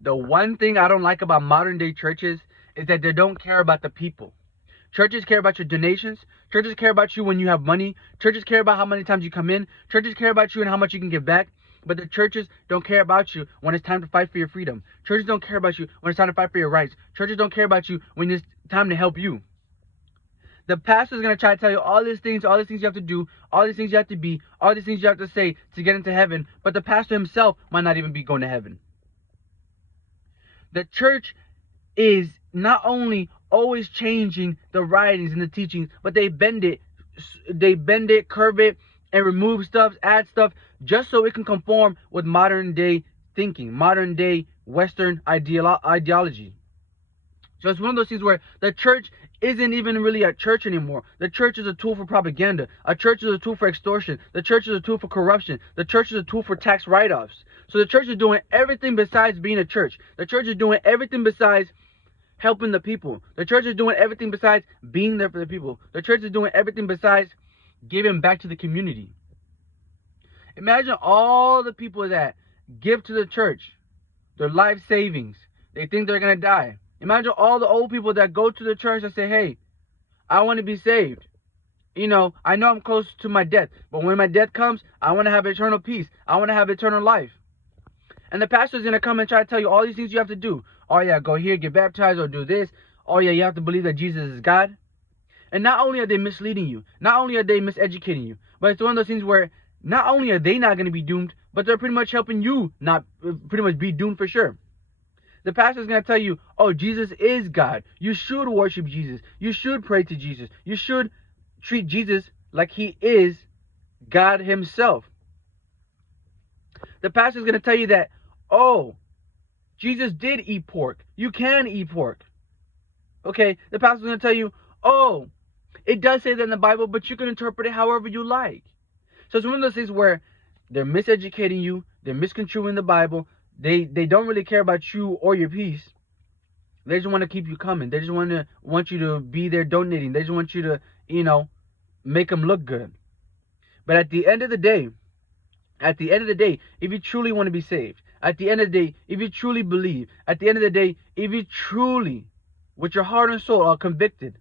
The one thing I don't like about modern day churches is that they don't care about the people. Churches care about your donations. Churches care about you when you have money. Churches care about how many times you come in. Churches care about you and how much you can give back. But the churches don't care about you when it's time to fight for your freedom. Churches don't care about you when it's time to fight for your rights. Churches don't care about you when it's time to help you. The pastor is going to try to tell you all these things you have to do, all these things you have to be, all these things you have to say to get into heaven. But the pastor himself might not even be going to heaven. The church is not only always changing the writings and the teachings, but they bend it, curve it, and remove stuff, add stuff, just so it can conform with modern day thinking, modern day Western ideology. So it's one of those things where the church isn't even really a church anymore. The church is a tool for propaganda. A church is a tool for extortion. The church is a tool for corruption. The church is a tool for tax write-offs. So the church is doing everything besides being a church. The church is doing everything besides helping the people. The church is doing everything besides being there for the people. The church is doing everything besides giving back to the community. Imagine all the people that give to the church their life savings. They think they're going to die. Imagine all the old people that go to the church and say, hey, I want to be saved. I know I'm close to my death, but when my death comes, I want to have eternal peace. I want to have eternal life. And the pastor's going to come and try to tell you all these things you have to do. Oh, yeah, go here, get baptized, or do this. Oh, yeah, you have to believe that Jesus is God. And not only are they misleading you, not only are they miseducating you, but it's one of those things where not only are they not going to be doomed, but they're pretty much helping you not pretty much be doomed for sure. The pastor is going to tell you, oh, Jesus is God. You should worship Jesus. You should pray to Jesus. You should treat Jesus like he is God himself. The pastor is going to tell you that, oh, Jesus did eat pork. You can eat pork. Okay, the pastor is going to tell you, oh, it does say that in the Bible, but you can interpret it however you like. So it's one of those things where they're miseducating you. They're misconstruing the Bible. They don't really care about you or your peace. They just want to keep you coming. They just want you to be there donating. They just want you to, make them look good. But at the end of the day, if you truly want to be saved, at the end of the day, if you truly believe, at the end of the day, if you truly, with your heart and soul, are convicted,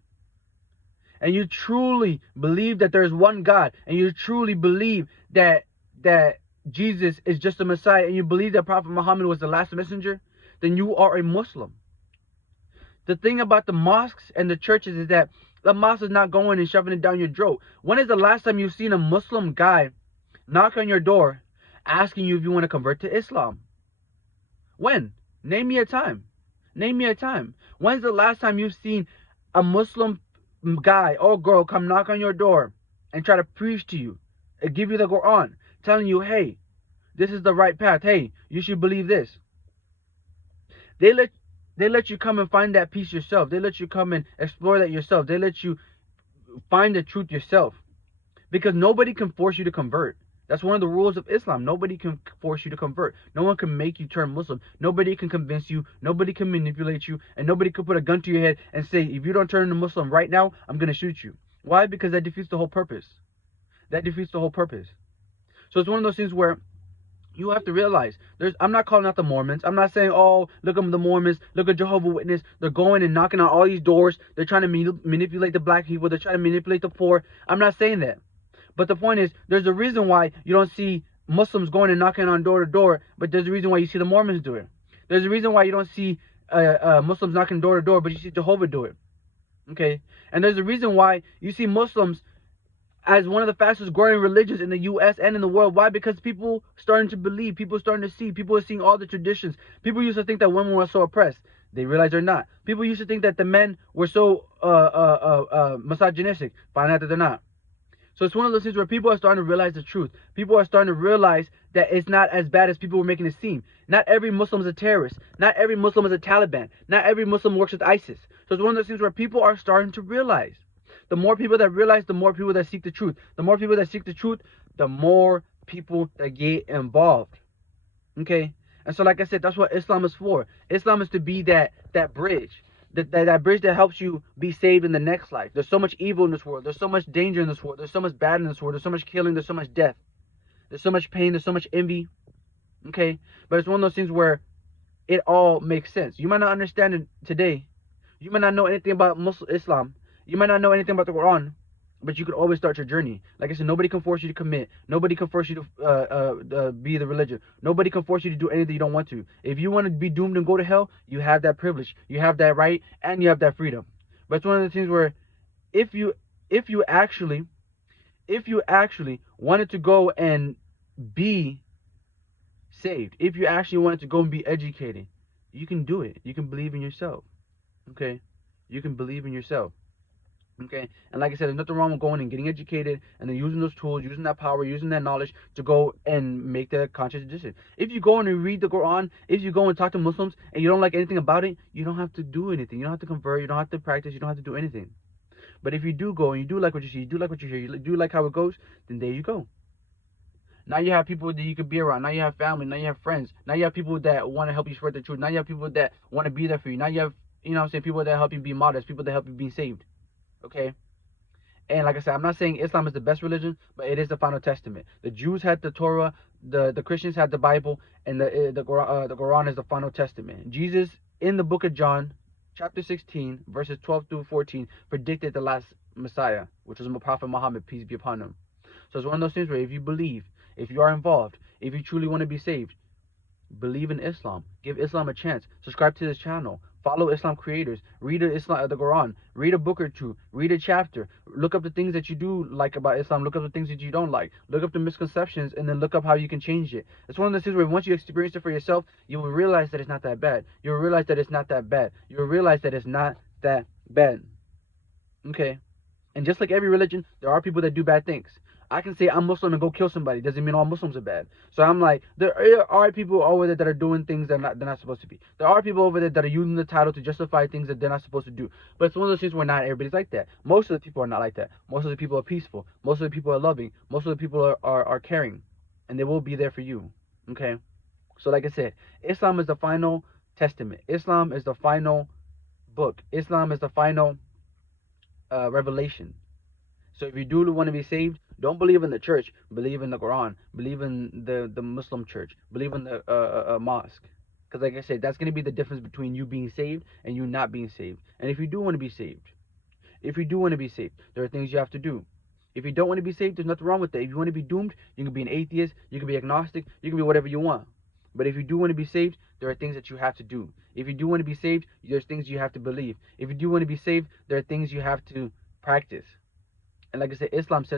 and you truly believe that there's one God, and you truly believe that Jesus is just a Messiah, and you believe that Prophet Muhammad was the last messenger, then you are a Muslim. The thing about the mosques and the churches is that the mosque is not going and shoving it down your throat. When is the last time you've seen a Muslim guy knock on your door asking you if you want to convert to Islam? When? Name me a time. Name me a time. When's the last time you've seen a Muslim guy or girl come knock on your door and try to preach to you and give you the Quran, telling you, hey, this is the right path. Hey, you should believe this. They let you come and find that peace yourself. They let you come and explore that yourself. They let you find the truth yourself. Because nobody can force you to convert. That's one of the rules of Islam. Nobody can force you to convert. No one can make you turn Muslim. Nobody can convince you. Nobody can manipulate you. And nobody can put a gun to your head and say, if you don't turn into Muslim right now, I'm going to shoot you. Why? Because that defeats the whole purpose. That defeats the whole purpose. So it's one of those things where you have to realize, I'm not calling out the Mormons. I'm not saying, oh, look at the Mormons, look at Jehovah's Witness. They're going and knocking on all these doors. They're trying to manipulate the black people. They're trying to manipulate the poor. I'm not saying that. But the point is, there's a reason why you don't see Muslims going and knocking on door to door, but there's a reason why you see the Mormons do it. There's a reason why you don't see Muslims knocking door to door, but you see Jehovah do it. Okay? And there's a reason why you see Muslims as one of the fastest growing religions in the U.S. and in the world. Why? Because people starting to believe, people starting to see, people are seeing all the traditions. People used to think that women were so oppressed. They realize they're not. People used to think that the men were so misogynistic. Find out that they're not. So it's one of those things where people are starting to realize the truth. People are starting to realize that it's not as bad as people were making it seem. Not every Muslim is a terrorist. Not every Muslim is a Taliban. Not every Muslim works with ISIS. So it's one of those things where people are starting to realize. The more people that realize, the more people that seek the truth. The more people that seek the truth, the more people that get involved. Okay? And so like I said, that's what Islam is for. Islam is to be that bridge. That bridge that helps you be saved in the next life. There's so much evil in this world. There's so much danger in this world. There's so much bad in this world. There's so much killing. There's so much death. There's so much pain. There's so much envy. Okay? But it's one of those things where it all makes sense. You might not understand it today. You might not know anything about Muslim Islam. You might not know anything about the Quran, but you could always start your journey. Like I said, nobody can force you to commit. Nobody can force you to be the religion. Nobody can force you to do anything you don't want to. If you want to be doomed and go to hell, you have that privilege, you have that right, and you have that freedom. But it's one of the things where if you if you actually wanted to go and be saved, if you actually wanted to go and be educated, you can do it. You can believe in yourself. Okay? You can believe in yourself. Okay, and like I said, there's nothing wrong with going and getting educated and then using those tools, using that power, using that knowledge to go and make the conscious decision. If you go and read the Quran, if you go and talk to Muslims and you don't like anything about it, you don't have to do anything. You don't have to convert, you don't have to practice, you don't have to do anything. But if you do go and you do like what you see, you do like what you hear, you do like how it goes, then there you go. Now you have people that you could be around. Now you have family. Now you have friends. Now you have people that want to help you spread the truth. Now you have people that want to be there for you. Now you have, you know what I'm saying, people that help you be modest, people that help you be saved. Okay? And like I said, I'm not saying Islam is the best religion, but it is the final testament. The Jews had the Torah, the Christians had the Bible, and the Quran is the final testament. Jesus, in the book of John, chapter 16, verses 12 through 14, predicted the last Messiah, which was Prophet Muhammad, peace be upon him. So it's one of those things where if you believe, if you are involved, if you truly want to be saved, believe in Islam. Give Islam a chance. Subscribe to this channel. Follow Islam creators. Read the Quran. Read a book or two. Read a chapter. Look up the things that you do like about Islam. Look up the things that you don't like. Look up the misconceptions and then look up how you can change it. It's one of those things where once you experience it for yourself, you will realize that it's not that bad. You'll realize that it's not that bad. You'll realize that it's not that bad. Okay? And just like every religion, there are people that do bad things. I can say I'm Muslim and go kill somebody. Doesn't mean all Muslims are bad. So I'm like, there are people over there that are doing things that they're not supposed to be. There are people over there that are using the title to justify things that they're not supposed to do. But it's one of those things where not everybody's like that. Most of the people are not like that. Most of the people are peaceful. Most of the people are loving. Most of the people are caring. And they will be there for you. Okay? So like I said, Islam is the final testament. Islam is the final book. Islam is the final revelation. So if you do want to be saved, don't believe in the church. Believe in the Quran. Believe in the Muslim church. Believe in the mosque. Because like I said, that's going to be the difference between you being saved and you not being saved. And if you do want to be saved, there are things you have to do. If you don't want to be saved, there's nothing wrong with that. If you want to be doomed, you can be an atheist, you can be agnostic, you can be whatever you want. But if you do want to be saved, there are things that you have to do. If you do want to be saved, there's things you have to believe. If you do want to be saved, there are things you have to practice. And like I said, Islam says